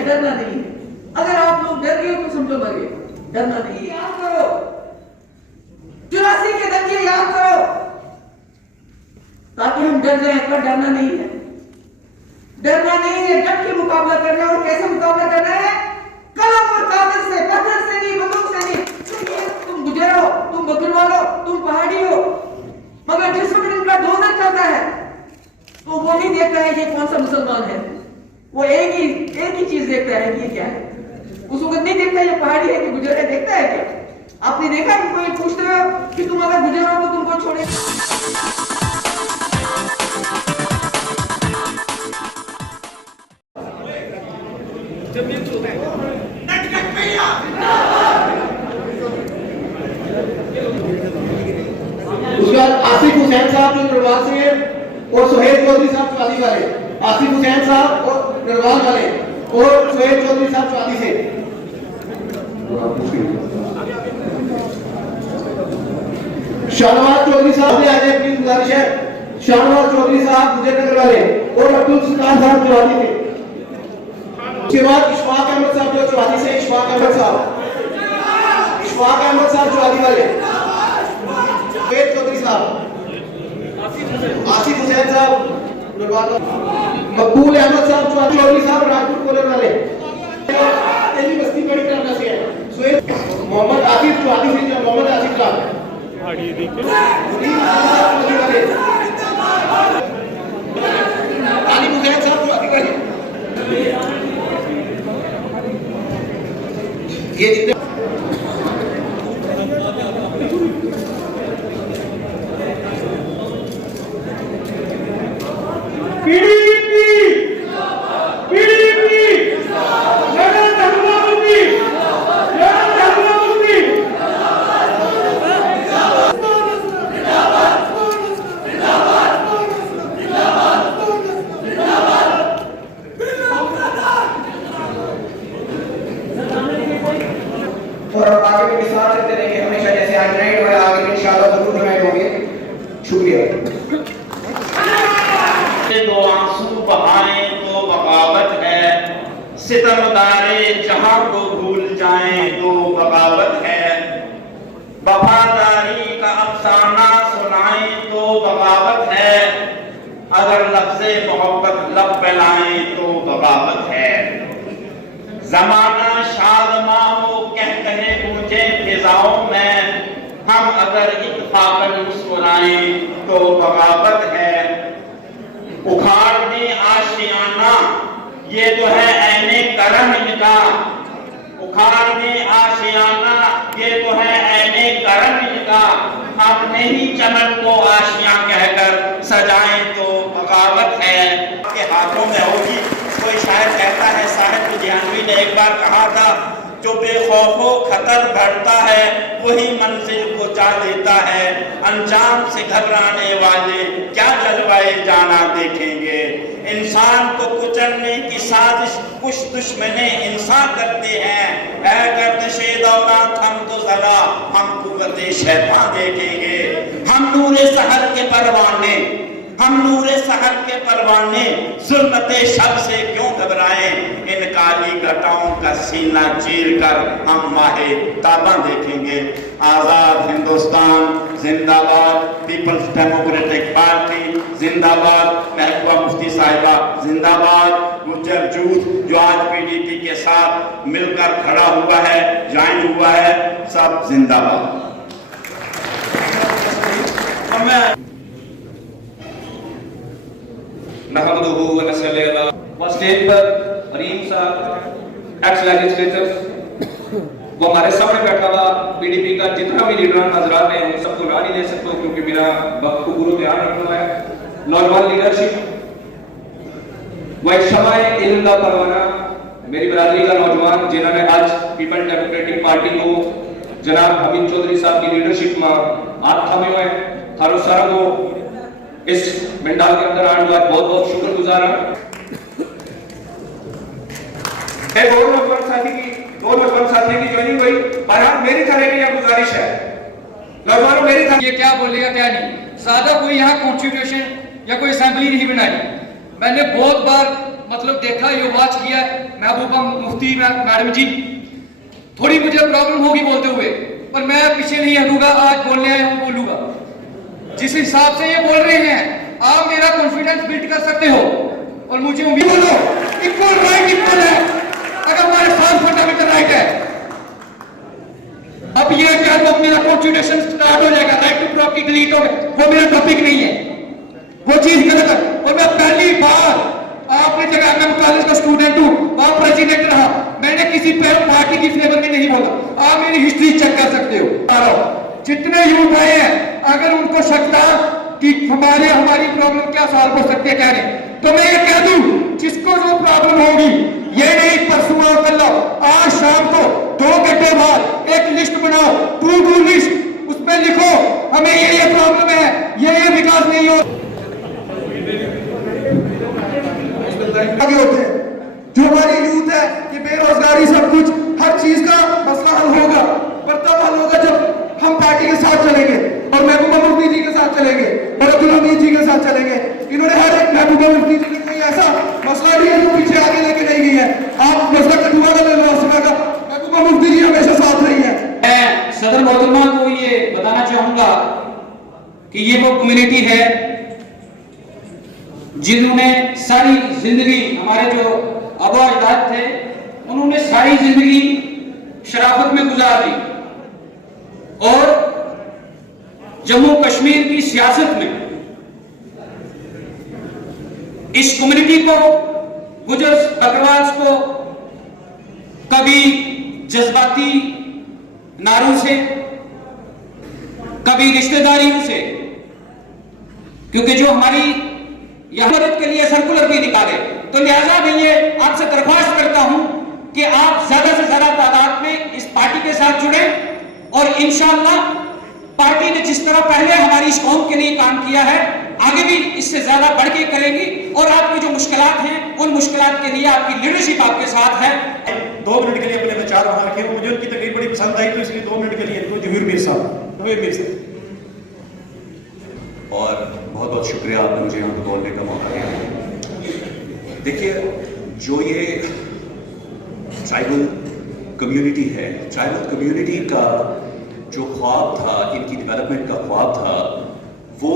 है, डरना नहीं है। अगर आप लोग डर गए तो समझो मर गए। डरना नहीं है। याद करो 84 के दंगे याद करो, ताकि हम डर जाए। पर डरना नहीं है, डरना नहीं है, डट के मुकाबला करना है। और कैसे मुकाबला करना है? कलम और कागज से, पत्थर से नहीं, बंदूक से नहीं। तुम गुजर हो, तुम बकरवाल हो, तुम पहाड़ी हो, मगर जिस वक्त इनका डोजर चलता है तो वो नहीं देखता है ये कौन सा मुसलमान है। वो एक ही चीज देखता है कि ये क्या है। उस वक्त नहीं देखता ये पहाड़ी है कि गुजर है। देखता है क्या? आपने देखा इनको ये पूछते हो कि तुम अगर गुजर हो तो तुमको छोड़े। उसके बाद आसिफ हुसैन साहब जो नरवाल से हैं, और सुहेल चौधरी साहब चौधरी वाले। आसिफ हुसैन साहब और नरवाल वाले, और सुहेल चौधरी साहब चौधरी से। शाहनवाज चौधरी साहब से आगे अपनी गुजारिश है। शाहनवाज चौधरी साहब गुजरनगर वाले, और अब्दुल सत्तार साहब चौधरी से। उसके बाद इशफाक अहमद साहब जो चौधरी से, इशफाक अहमद साहब चौधरी वाले। सुहेल चौधरी साहब, आसिफ हुसैन साहब, मकबूल अहमद साहब चौधरी साहब राजपूत कॉलोनी वाले। तेली बस्ती बड़ी तरह से है। सुहेल मोहम्मद आसिफ चौधरी से, मोहम्मद आसिफ साहब तालिब हुसैन साहब चौधरी वाले। ये जितने और आगे भी विश्वास करते रहेंगे हमेशा, जैसे आज नाइट हुआ आगे भी इंशाल्लाह जरूर नाइट होंगे। शुक्रिया। दो आंसू बहाएं तो बगावत है, सितमदारे जहां को भूल जाएं तो बगावत है, वफादारी का अफसाना सुनाएं तो बगावत है, अगर लफ्ज़े मोहब्बत लब पे लाएं तो बगावत है, जमाना शादमां हो कहते हैं ऊंचे फिजाओं में, हम अगर इत्तेफाकन मुस्कुराएं तो बगावत है, उखाड़ दे आशियाना ये तो है ऐने करम इनका, उखाड़ दे आशियाना ये तो है ऐने करम इनका, अपने ही चमन को आशियां कहकर सजाएं तो बगावत है। आपके हाथों में होगी। कोई शायद कहता है, साहिब लुधियानवी ने एक बार कहा था, जो बेखौफो खतर बढ़ता है वही मंजिल को जा देता है, अंजाम से घबराने वाले क्या जलवाए जाना देखेंगे, इंसान को कुचलने की साजिश कुछ दुश्मने इंसान करते हैं, ऐ गर्दिशे दौरान थम तो जरा हम कुव्वते शैतान देखेंगे, हम नूरे सहर के परवाने, हम नूरे सहर के परवाने जुल्मते शब से क्यों घबराएं, इन काली घटाओं का सीना चीर कर हम माहे ताबा देखेंगे। आजाद हिंदुस्तान जिंदाबाद, पीपल्स डेमोक्रेटिक पार्टी जिंदाबाद, महबूबा मुफ्ती साहिबा जिंदाबाद, गुज्जर जूथ जो आज पीडीपी के साथ मिलकर खड़ा हुआ है, ज्वाइन हुआ है, सब जिंदाबाद। स्टेज पर हरीम साहब एक्स लेजिस्लेचर, वो हमारे सामने बैठा हुआ पीडीपी का जितना भी लीडर हजरात है, उन सबको ना नहीं दे सकता क्योंकि मेरा वक्त को पूरा ध्यान रखना है। नौजवान लीडरशिप वह शमाए इल्म का परवाना, मेरी बरादरी का नौजवान जिन्होंने आज पीपल डेमोक्रेटिक पार्टी को जनाब हमीद चौधरी साहब की लीडरशिप में हाथ थामे हुए, थारो सारा को इस मंडाल के अंदर आने वाले बहुत बहुत शुक्रगुजार हूं। दो नौजवान साथी की ज्वाइनिंग हुई, बहरहाल मेरी तरह की यह गुजारिश है, नौजवानों मेरी तरह ये क्या बोलेगा क्या नहीं, ज्यादा कोई यहाँ कॉन्स्टिट्यूशन या कोई असेंबली नहीं बनाई। मैंने बहुत बार मतलब देखा, ये वॉच किया महबूबा मुफ्ती मैडम जी, थोड़ी मुझे प्रॉब्लम होगी बोलते हुए, पर मैं पीछे नहीं हटूंगा। आज बोलने आया हूं, बोलूंगा। जिस हिसाब से ये बोल रहे हैं, आप मेरा कॉन्फिडेंस बिल्ड कर सकते हो और मुझे उम्मीद बोलो इक्वल राइट इक्वल है, अगर हमारे साथ फंडामेंटल राइट है। अब ये क्या तो मेरा कॉन्स्टिट्यूशन स्टार्ट हो जाएगा, राइट टू प्रॉपर्टी डिलीट हो गया, वो मेरा टॉपिक नहीं है, वो चीज गलत है। और मैं पहली बार आपने जगह, मैं कॉलेज का स्टूडेंट हूं, वहां प्रेसिडेंट रहा, मैंने किसी पार्टी की फेवर में नहीं बोला। आप मेरी हिस्ट्री चेक कर सकते हो। जितने यूथ आए हैं, अगर उनको शक था कि हमारी प्रॉब्लम क्या सॉल्व हो सकती है, कह रहे, तो मैं ये कह दूं, जिसको जो प्रॉब्लम होगी, ये नहीं परसों आओ कल आओ, आज शाम को 2 घंटे बाद एक लिस्ट बनाओ, टू डू लिस्ट, उसमें लिखो हमें ये प्रॉब्लम है, ये विकास नहीं हो। आगे होते हैं जो हमारी यूथ है, ये बेरोजगारी सब कुछ, हर चीज का मसला हल होगा, पर तब हल होगा जब हम पार्टी के साथ चलेंगे और महबूबा मुफ्ती जी के साथ चलेंगे और अब्दुल हमीद जी के साथ चलेंगे। इन्होंने हर एक महबूबा मुफ्ती जी ने कोई ऐसा मसला नहीं है जो पीछे आगे लेके नहीं गई है। आप मसला कठुआ का ले लो, असफा का, महबूबा मुफ्ती जी हमेशा साथ रही है। मैं सदर मोहतरमा को ये बताना चाहूंगा कि ये वो कम्युनिटी है जिन्होंने सारी जिंदगी, हमारे जो आबा अजदाद थे, उन्होंने सारी जिंदगी शराफत में गुजार दी और जम्मू कश्मीर की सियासत में इस कम्युनिटी को, गुजर बकरवाल्स को, कभी जज्बाती नारों से, कभी रिश्तेदारियों से, क्योंकि जो हमारी यहां मदद के लिए सर्कुलर भी निकाले, तो लिहाजा मैं ये आपसे दरख्वास्त करता हूं कि आप ज्यादा से ज्यादा तादाद में इस पार्टी के साथ जुड़े और इंशाअल्लाह पार्टी ने जिस तरह पहले हमारी इस कौम के लिए काम किया है, आगे भी इससे ज्यादा बढ़ के करेंगी और आपकी जो मुश्किलात हैं, उन मुश्किलात के लिए आपकी लीडरशिप आपके साथ है। 2 मिनट के लिए अपने विचार वहां रखे, मुझे उनकी तकरीर बड़ी पसंद आई, तो इसलिए 2 मिनट के लिए इनको जहीर मीर साहब और बहुत बहुत शुक्रिया, आपने मुझे यहाँ पर बोलने का मौका दिया। देखिए, जो ये ट्राइबल कम्युनिटी है, ट्राइबल कम्युनिटी का जो ख्वाब था, इनकी डेवलपमेंट का ख्वाब था, वो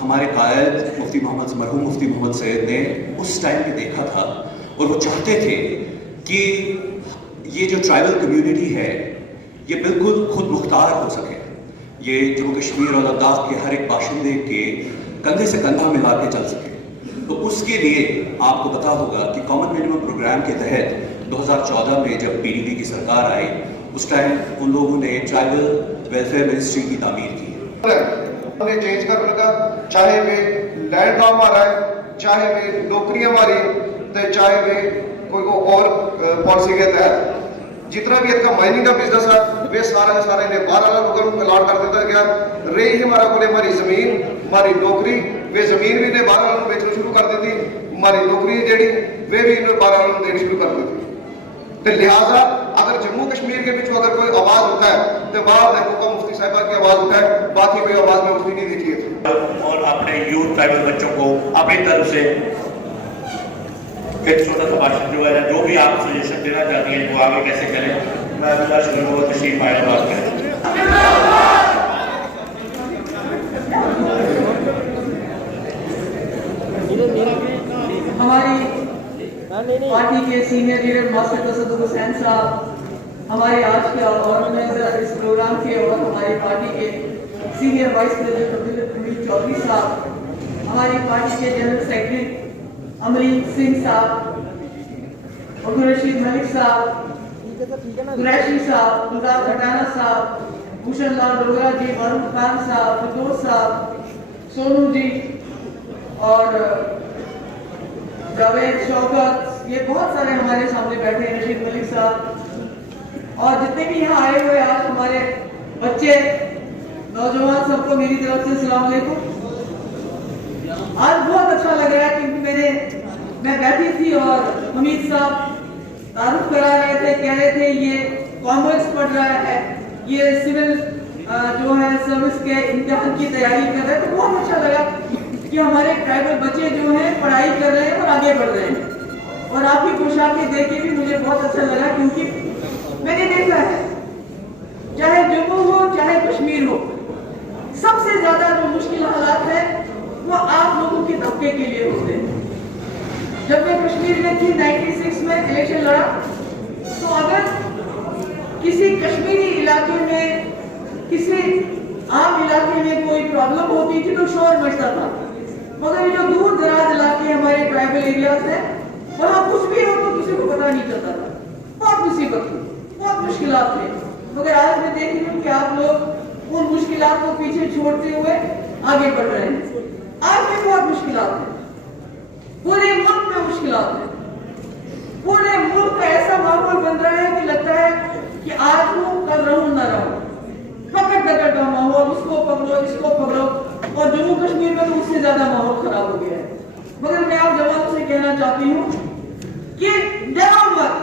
हमारे कायद मुफ्ती मोहम्मद, मरहूम मुफ्ती मोहम्मद सैयद ने उस टाइम पे देखा था और वो चाहते थे कि ये जो ट्राइबल कम्युनिटी है, ये बिल्कुल खुद मुख्तार हो सके, ये जम्मू कश्मीर और लद्दाख के हर एक बाशिंदे के कंधे से कंधा मिला के चल सके। तो उसके लिए आपको पता होगा कि कॉमन मिनिमम प्रोग्राम के तहत 2014 में जब पीडीपी की सरकार आई, उस टाइम उन लोगों ने ट्राइबल वेलफेयर मिनिस्ट्री की तामीर की। उन्हें चेंज करने लगा, चाहे वे लैंड काम आ रहा है, चाहे वे नौकरियां मारी, तो चाहे वे कोई और पॉलिसी के तहत जितना भी इसका माइनिंग का बिजनेस है, वे सारे ने 12 लाख लोगों को अलॉट कर देता गया। रही हमारा को हमारी जमीन, हमारी नौकरी, वे जमीन भी ने 12 लाख बेचना शुरू कर दी, हमारी नौकरी जेडी वे भी इन्होंने 12 लाख देनी शुरू कर दी। तो लिहाजा अगर जम्मू कश्मीर के बीच अगर कोई आवाज उठा है, तो बाहर महबूबा मुफ्ती साहिबा की आवाज उठाए, बाकी कोई आवाज में उठनी नहीं दी चाहिए। और अपने यूथ ट्राइबल बच्चों को अपनी तरफ से एक छोटा सा भाषण जो है, जो भी आप सजेशन देना चाहती हैं, वो आगे कैसे करें, मैं गुजारिश करूंगा तशरीफ आए बात करें। हमारी पार्टी के सीनियर लीडर मास्टर तसद्दुक हुसैन साहब, हमारे आज के ऑर्गेनाइजर इस प्रोग्राम के, और हमारी पार्टी के senior vice president Abdul Hamid Chaudhary साहब, हमारी पार्टी के जनरल सेक्रेटरी अमरीक सिंह साहब, अब्दुल रशीद मलिक साहब, कुरैशी साहब, गुलजार खटाना साहब, भूषण लाल डोगरा जी, मरूफ खान साहब, फिरदौस साहब, सोनू जी और जावेद शौकत, ये बहुत सारे हमारे सामने बैठे हैं, रशीद मलिक साहब, और जितने भी यहाँ आए हुए आज हमारे बच्चे, नौजवान, सबको मेरी तरफ से अस्सलाम वालेकुम। आज बहुत अच्छा लग रहा है क्योंकि मैं बैठी थी और हमीद साहब तारुफ करा रहे थे, कह रहे थे ये कॉमर्स पढ़ रहा है, ये सिविल जो है सर्विस के इम्तिहान की तैयारी कर रहे हैं, तो बहुत अच्छा लगा कि हमारे ट्राइबल बच्चे जो हैं पढ़ाई कर रहे हैं और आगे बढ़ रहे हैं। और आपकी पोशाकें देख के भी मुझे बहुत अच्छा लगा, क्योंकि मैंने देखा है चाहे जम्मू हो चाहे कश्मीर हो, सबसे ज्यादा जो मुश्किल हालात है वो आप लोगों के तबके के लिए होते हैं। जब मैं कश्मीर में थी 96 में इलेक्शन लड़ा, तो अगर किसी कश्मीरी इलाके में, किसी आम इलाके में कोई प्रॉब्लम होती थी तो शोर मचता था। मगर जो दूर दराज इलाके हमारे ट्राइबल एरियाज हैं, वहाँ कुछ भी हो तो किसी को पता नहीं चलता था। बहुत मुसीबत थी, बहुत मुश्किलात थे। मगर आज मैं देख रही हूँ कि आप लोग उन मुश्किलात को पीछे छोड़ते हुए आगे बढ़ रहे हैं। आज भी बहुत मुश्किलात है, पूरे मुल्क में मुश्किलात है। पूरे मुल्क का ऐसा माहौल बन रहा है कि लगता है कि आज हूँ कल रहूं न रहूं, पकड़ पकड़ का माहौल, उसको पकड़ो इसको पकड़ो। और जम्मू कश्मीर में तो उससे ज्यादा माहौल खराब हो गया है। मगर मैं आप जवानों से कहना चाहती हूँ कि डरो मत,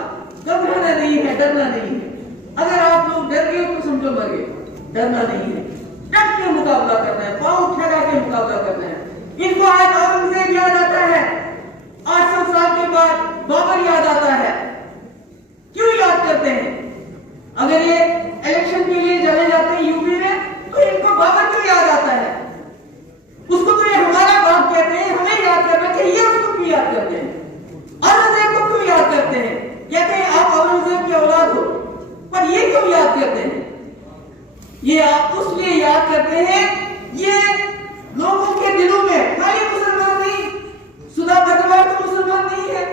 घबराना नहीं है, डरना नहीं है। अगर आप लोग डर गए तो समझो मर गए, डरना नहीं है। डट के मुकाबला करना है, पाँव ठहरा के मुकाबला करना है। इनको आज औरंगजेब याद आता है, 800 साल के बाद बाबर याद आता है। क्यों याद करते हैं? अगर ये इलेक्शन के लिए चले जाते हैं यूपी में, तो इनको बाबर क्यों याद आता है? उसको तो ये हमारा बाप कहते हैं, हमें याद करना चाहिए। उसको क्यों याद करते हैं? औरंगजेब को क्यों याद करते हैं? कहते हैं आप औरंगजेब की औलाद हो, पर ये क्यों याद करते हैं? ये आप उसलिए याद करते हैं, ये लोगों के दिलों में खाली मुसलमान नहीं, सुधा भटवार तो मुसलमान नहीं है,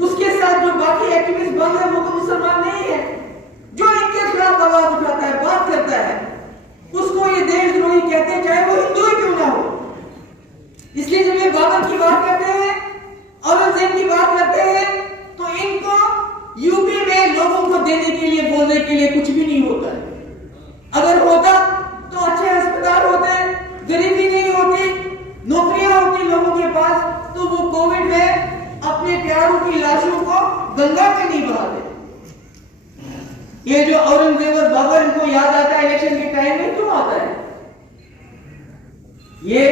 उसके साथ जो बाकी एक्टिविस्ट बंद है वो तो मुसलमान नहीं है। जो इनके खिलाफ आवाज उठाता है, बात करता है, उसको ये देशद्रोही कहते हैं, चाहे वो हिंदू ही क्यों ना हो। इसलिए जब ये बाबर की बात करते हैं, औरंगजेब की बात करते हैं, तो इनको यूपी में लोगों को देने के लिए, बोलने के लिए कुछ भी नहीं होता है। अगर होता तो अच्छे अस्पताल होते, गरीबी नहीं होती, नौकरियां होती लोगों के पास, तो वो कोविड में अपने प्यारों की लाशों को गंगा में नहीं बहाते। ये जो औरंगजेब और बाबर इनको याद आता है इलेक्शन के टाइम में, क्यों आता है? ये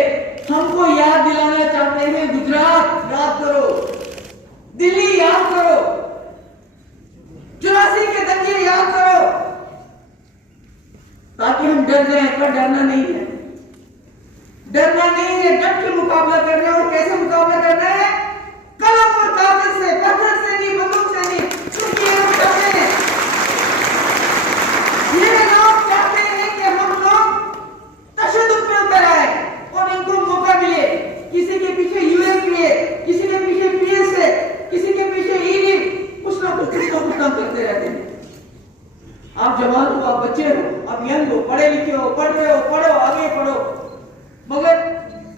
हमको याद दिलाना चाहते हैं, गुजरात याद करो, दिल्ली याद करो, 84 के दंगे याद करो, ताकि हम डर जाएं। पर डरना नहीं है, डरना नहीं है, डट के मुकाबला करना है। और कैसे मुकाबला करना है? कलम और कागज से, पत्थर से नहीं, बंदूक से नहीं। क्योंकि हम चाहते हैं, ये लोग चाहते हैं कि हम लोग तशद्दुद में उतर आए और इनको मौका मिले। किसी के पीछे यूएपीए, किसी के पीछे पीएसए, किसी के पीछे ईडी, कुछ ना कुछ काम करते रहते हैं। आप जवान हो, आप बच्चे हो, आप यंग हो, पढ़े लिखे हो, पढ़ रहे हो, पढ़ो, आगे पढ़ो। मगर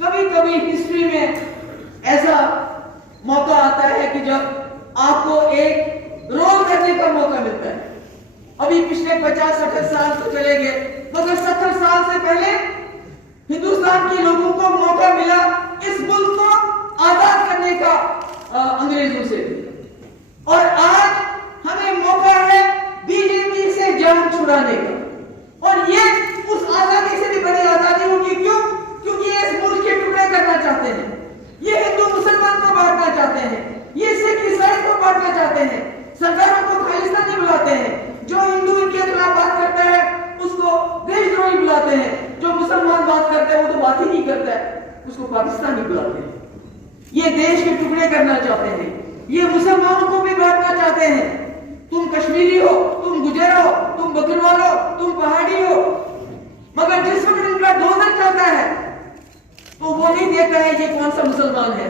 कभी कभी हिस्ट्री में ऐसा मौका आता है कि जब आपको एक रोल करने का मौका मिलता है। अभी पिछले 50-60 साल तो चले गए, मगर 70 साल से पहले हिंदुस्तान के लोगों को मौका मिला इस मुल्क को आजाद करने का अंग्रेजों से। और आज हमें मौका है बीजेपी से जान छुड़ाने का। और ये उस आजादी से भी बड़ी आजादी होगी। क्यों? क्योंकि ये इस मुल्क के टुकड़े करना चाहते हैं, ये हिंदू मुसलमान को बांटना चाहते हैं, ये सिख ईसाई को बांटना चाहते हैं, सरकारों को खालिस्तानी बुलाते हैं, जो हिंदू इनके खिलाफ बात करता है उसको देशद्रोही बुलाते हैं, जो मुसलमान बात करता है वो तो बात ही नहीं करता है, उसको पाकिस्तानी बुलाते हैं। ये देश के टुकड़े करना चाहते हैं, ये मुसलमानों को भी बांटना चाहते हैं। तुम कश्मीरी हो, तुम गुजर हो, तुम बकरवाल हो, तुम पहाड़ी हो। मगर जिस वक्त इनका डोजर चलता है तो वो नहीं देखता है ये कौन सा मुसलमान है,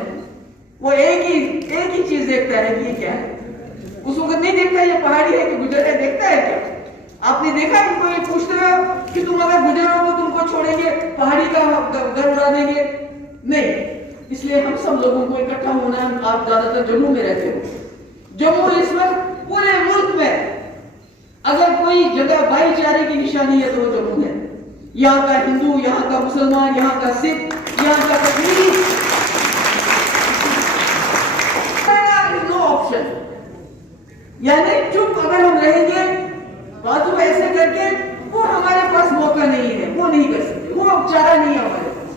वो एक ही चीज देखता है कि ये क्या है। उस वक्त नहीं देखता ये पहाड़ी है कि गुजर है, देखता है क्या? आपने देखा इनको ये पूछते हो कि तुम अगर गुजर हो तो तुमको छोड़ेंगे, पहाड़ी का घर उड़ा देंगे? नहीं। इसलिए हम सब लोगों को इकट्ठा होना है। आप ज्यादातर जम्मू में रहते हो। जम्मू इस वक्त पूरे मुल्क में अगर कोई जगह भाईचारे की निशानी है तो वो जम्मू है। यहाँ का हिंदू, यहाँ का मुसलमान, यहाँ का सिख, यहाँ का कश्मीरी, नो ऑप्शन। यानी चुप अगर हम रहेंगे बाजू ऐसे करके, वो हमारे पास मौका नहीं है, वो नहीं कर सकते, वो चारा नहीं है हमारे पास।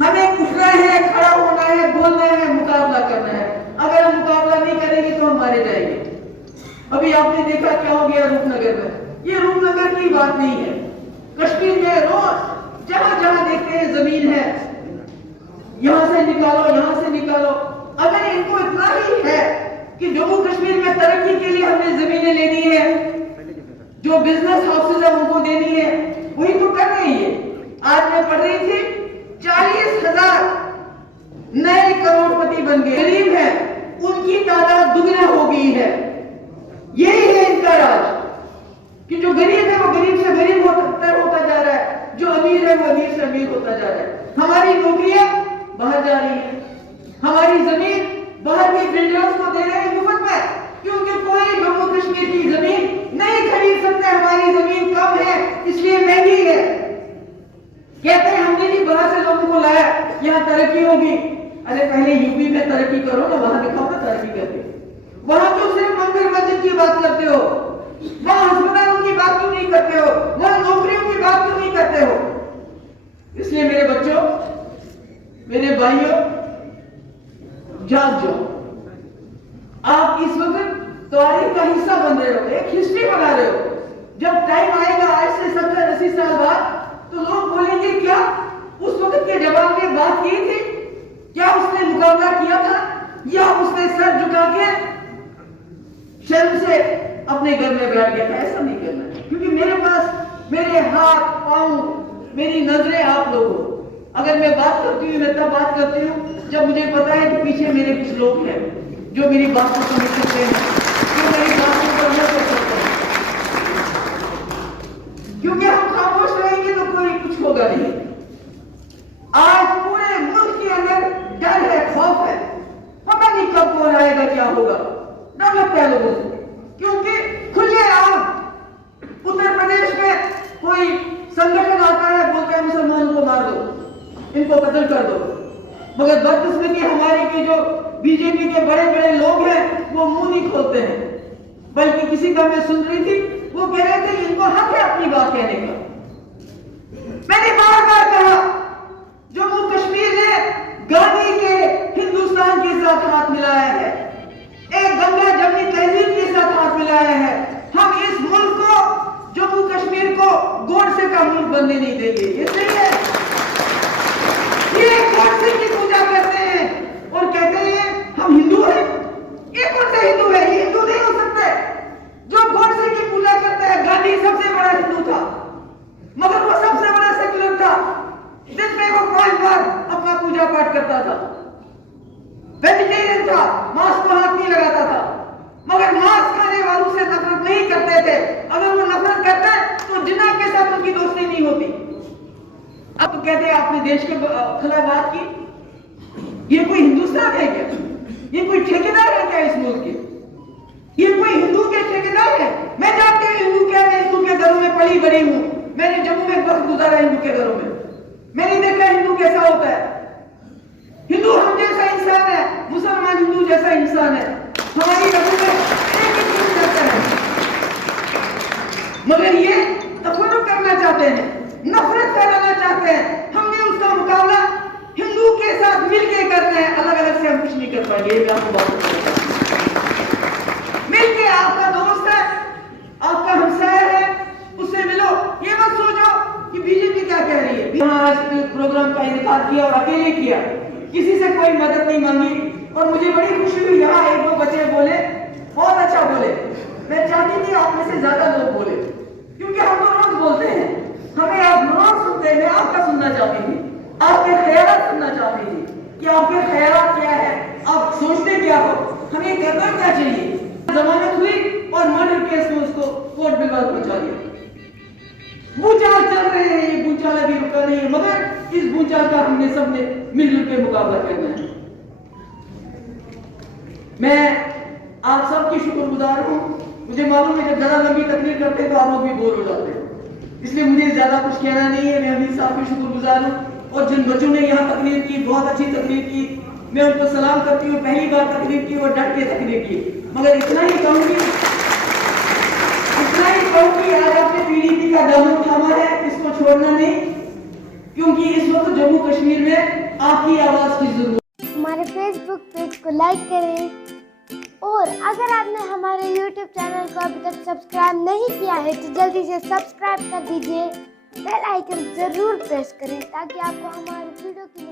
हमें उठना है, नई बात नहीं है। कश्मीर में रोज जहां जहां देखते हैं जमीन है, यहां से निकालो, यहां से निकालो। अगर इनको इतना ही है कि जम्मू कश्मीर में तरक्की के लिए हमने जमीनें लेनी है, जो बिजनेस हाउसेज है उनको देनी है, वही तो कर रही है। आज मैं पढ़ रही थी 40,000 नए करोड़पति बन गए। गरीब है उनकी तादाद दुगना हो गई है। यही है इनका राज कि जो गरीब है वो गरीब से गरीब होता जा रहा है, जो अमीर है वो अमीर से अमीर होता जा रहा है। हमारी नौकरियां बाहर जा रही है, हमारी जमीन बाहर के बिल्डर्स को दे रहे हैं मुफ्त में, क्योंकि कोई जम्मू कश्मीर की जमीन नहीं खरीद सकते। हमारी जमीन कम है इसलिए महंगी है। कहते हैं हमने भी बाहर से लोगों को लाया, यहाँ तरक्की होगी। अरे पहले यूपी में तरक्की करो ना, वहां दिखाओ ना तरक्की करके। वहां तो सिर्फ मंदिर मस्जिद की बात करते हो, वहां अस्पतालों की बात क्यों नहीं करते हो, वहां नौकरियों की बात क्यों नहीं करते हो। इसलिए मेरे बच्चों, मेरे भाइयों, जाग जाओ। आप इस वक्त तारीख का हिस्सा बन रहे हो, एक हिस्ट्री बना रहे हो। जब टाइम आएगा आज से 70-80 साल बाद, तो लोग बोलेंगे क्या उस वक्त के जवान ने बात की थी, क्या उसने मुकाबला किया था, या उसने सर झुका के शर्म से अपने घर में बैठ गया था। ऐसा नहीं करना है, क्योंकि मेरे पास मेरे हाथ पांव, मेरी नजरें आप लोग हो। अगर मैं बात करती हूँ, मैं तब बात करती हूँ जब मुझे पता है कि पीछे मेरे कुछ लोग हैं जो मेरी बात को समझ सकते हैं, जो मेरी बात को समझ सकते हैं। क्योंकि हम खामोश रहेंगे तो कोई कुछ होगा नहीं। आज पूरे मुल्क के अंदर डर है, खौफ है, पता नहीं कब कौन आएगा, क्या होगा। डर लगता है लोगों को, क्योंकि खुलेआम उत्तर प्रदेश में कोई संगठन आता है, बोलते हैं मुसलमानों को मार दो, इनको कत्ल कर दो। मगर बदकिस्मती हमारे के जो बीजेपी के बड़े बड़े लोग हैं वो मुंह नहीं खोलते हैं। बल्कि किसी का मैं सुन रही थी, वो कह रहे थे इनको हक है अपनी बात कहने का। मैंने बार बार कहा, जम्मू कश्मीर ने गांधी के हिंदुस्तान के साथ हाथ मिलाया है, एक गंगा जमनी तहजीब के साथ हाथ मिलाया है। हम इस मुल्क को, जम्मू कश्मीर को गोडसे का मुल्क बनने नहीं देंगे। ये सही है। ये गोडसे की पूजा करते हैं और कहते हैं हम हिंदू हैं। ये कौन सा हिंदू है? ये हिंदू नहीं हो सकते। जो गोडसे की पूजा करता है, गांधी सबसे बड़ा हिंदू था, मगर वो सबसे बड़ा सेक्युलर था। दिन में वो 5 बार अपना पूजा पाठ करता था, वेजिटेरियन था, मांस को हाथ नहीं लगाता था। मगर मांस खाने वालों से नफरत नहीं करते थे। अगर वो नफरत करते तो जिन्ना के साथ उनकी दोस्ती नहीं होती। अब तो कहते हैं आपने देश के खिलाफ बात की। ये कोई हिंदुस्तान है क्या? ये कोई ठेकेदार है क्या इस मुल्क के? ये कोई हिंदू के ठेकेदार है? मैं जानती हूँ हिंदू क्या, मैं हिंदू के घरों में पली बड़ी हूँ। मैंने जम्मू में वक्त गुजारा हिंदू के घरों में। मैंने देखा हिंदू कैसा होता है। हिंदू हम जैसा इंसान है, मुसलमान हिंदू जैसा इंसान है। हमारी रगों में एक ही खून रहता है। मगर ये तफर्रुक करना चाहते हैं, नफरत फैलाना चाहते हैं। हमने उसका मुकाबला हिंदू के साथ मिलकर करना है, अलग अलग से हम कुछ नहीं कर पाएंगे। ये मैं आपको बात करता हूं। मिलके आपका दोस्त है, आपका हमसाया है, उससे मिलो। ये मत सोचो कि बीजेपी क्या कह रही है। यहाँ आज प्रोग्राम का इनेकाद किया और अकेले किया, किसी से कोई मदद नहीं मांगी। और मुझे बड़ी खुशी हुई, यहाँ 1-2 बच्चे बोले, बहुत अच्छा बोले। मैं चाहती थी आप में से ज्यादा लोग बोले, क्योंकि हम तो रोज बोलते हैं, हमें आप रोज सुनते हैं। मैं आपका सुनना चाहती थी, आपके ख्याल सुनना चाहती थी कि आपके ख्याल क्या है, आप सोचते क्या हो, हमें करना क्या चाहिए। जमानत हुई और मर्डर केस में उसको कोर्ट बिलवाल पहुंचा दिया। भूचाल चल रहे हैं, ये भूचाल अभी रुका नहीं है, मगर इस भूचाल का हमने सबने मिलजुल के मुकाबला करना है। मैं आप सबकी शुक्रगुजार हूँ। मुझे मालूम है जब ज्यादा लंबी तकरीर करते हैं तो आप लोग भी बोर हो जाते हैं, इसलिए मुझे ज्यादा कुछ कहना नहीं है। मैं अमीर साहब की शुक्रगुजार हूँ और जिन बच्चों ने यहाँ तकरीर की, बहुत अच्छी तकरीर की, मैं उनको सलाम करती हूँ। पहली बार तकरीर की और डट के तकरीर की। मगर इतना ही कहूंगी, आज आपने पीडीपी का दामन थामा है, इसको छोड़ना नहीं, क्योंकि इस वक्त जम्मू कश्मीर में आपकी आवाज की जरूरत। हमारे फेसबुक पेज को लाइक करें और अगर आपने हमारे YouTube चैनल को अभी तक सब्सक्राइब नहीं किया है तो जल्दी से सब्सक्राइब कर दीजिए, बेल आइकन ज़रूर प्रेस करें ताकि आपको हमारी वीडियो की